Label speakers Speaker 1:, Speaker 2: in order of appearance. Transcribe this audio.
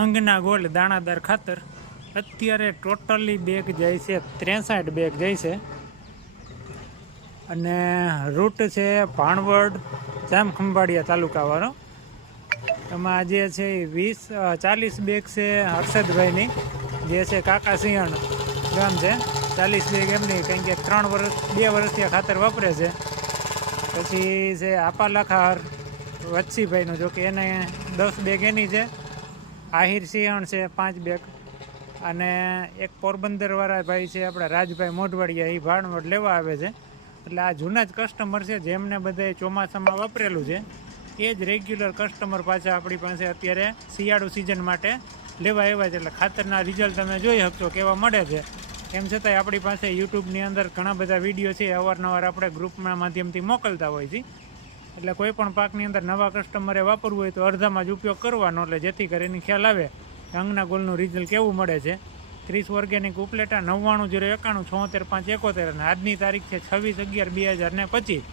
Speaker 1: અંગના gold દાણાદાર ખાતર. અત્યારે totally bag જાય છે, ત્રેસઠ બેગ જાય છે. અને રૂટ છે ભાણવડ, જામખંભાળિયા તાલુકાવાળો. એમાં આજે છે એ વીસ ચાલીસ બેગ છે હર્ષદભાઈની, જે છે કાકા સિંહણ ગામ છે. ચાલીસ બેગ એમની, કારણ કે ત્રણ વર્ષ બે વર્ષથી ખાતર વાપરે છે. પછી છે આપા વચ્છીભાઈનું જોકે એને દસ બેગ એની છે. આહિર સિંહણ છે, પાંચ બેગ અને એક પોરબંદરવાળા ભાઈ છે, આપણા રાજભાઈ મોઢવાડિયા એ ભાણવડ લેવા આવે છે. એટલે આ જૂના જ કસ્ટમર છે, જેમને બધાએ ચોમાસામાં વાપરેલું છે, એ જ રેગ્યુલર કસ્ટમર પાછા આપણી પાસે અત્યારે શિયાળુ સિઝન માટે લેવા એવા છે. એટલે ખાતરના રિઝલ્ટ તમે જોઈ શકશો, કેવા મળે છે. એમ છતાંય આપણી પાસે યુટ્યુબની અંદર ઘણા બધા વીડિયો છે, અવારનવાર આપણે ગ્રુપના માધ્યમથી મોકલતા હોય છે. એટલે કોઈ પણ પાકની અંદર નવા કસ્ટમરે વાપરવું હોય તો અડધામાં જ ઉપયોગ કરવાનો, એટલે જેથી કરીને ખ્યાલ આવે કે અંગના ગોલનું રિઝલ્ટ કેવું મળે છે. ત્રીસ ઓર્ગેનિક ઉપલેટા, નવ્વાણું જીરો એકાણું, છોતેર પાંચ એકોતેર અને આજની તારીખ છે છવ્વીસ અગિયાર બે હજાર ને પચીસ.